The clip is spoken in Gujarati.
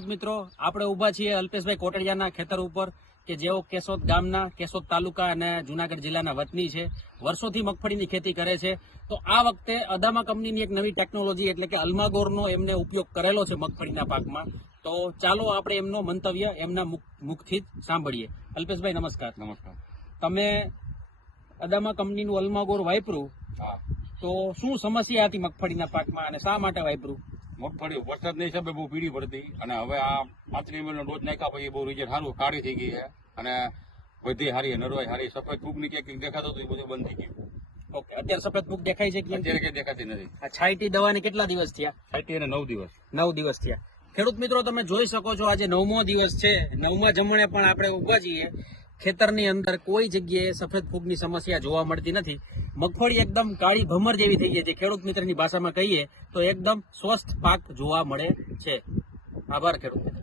ખેડૂત મિત્રો, આપણે ઊભા છીએ અલ્પેશભાઈ કોટડિયાના ખેતર ઉપર કે જેઓ કેશોદ ગામના, કેશોદ તાલુકા અને જુનાગઢ જિલ્લાના વતની છે. વર્ષોથી મગફળીની ખેતી કરે છે. તો આ વખતે અદામા કંપનીની એક નવી ટેકનોલોજી એટલે કે અલ્માગોરનો એમને ઉપયોગ કરેલો છે મગફળીના પાકમાં. તો ચાલો આપણે એમનો મંતવ્ય એમના મુખથી જ સાંભળીએ. અલ્પેશભાઈ નમસ્કાર. નમસ્કાર. તમે અદામા કંપનીનું અલ્માગોર વાપર્યું, તો શું સમસ્યા હતી મગફળીના પાકમાં અને શા માટે વાપર્યું? મગફળી વરસાદના હિસાબે બહુ પીળી પડતી અને હવે આ 35 ml નો ડોઝ નાખ્યા પછી બહુ રિઝલ્ટ સારું, કાળી થઈ ગઈ છે અને બધી હારી, નરવાઈ હારી, સફેદ ફૂગની ક્યાંક દેખાતું હતું એ બધું બંધ થઈ ગયું. ઓકે, અત્યારે સફેદ ફૂગ દેખાય છે કે અત્યારે કઈ દેખાતી નથી. આ છાંટી દવાને કેટલા દિવસ થયા? 9 દિવસ. 9 દિવસ થયા. ખેડૂત મિત્રો, તમે જોઈ શકો છો આજે 9મો દિવસ છે. 9મા જમણે પણ આપણે ઉભા છીએ. ખેતરની અંદર કોઈ જગ્યાએ સફેદ ફૂગની સમસ્યા જોવા મળતી નથી. મગફળી એકદમ કાળી ભમર જેવી થઈ ગઈ છે. ખેડૂત મિત્રની ભાષામાં કહીએ તો એકદમ સ્વસ્થ પાક જોવા મળે છે. આભાર ખેડૂત મિત્ર.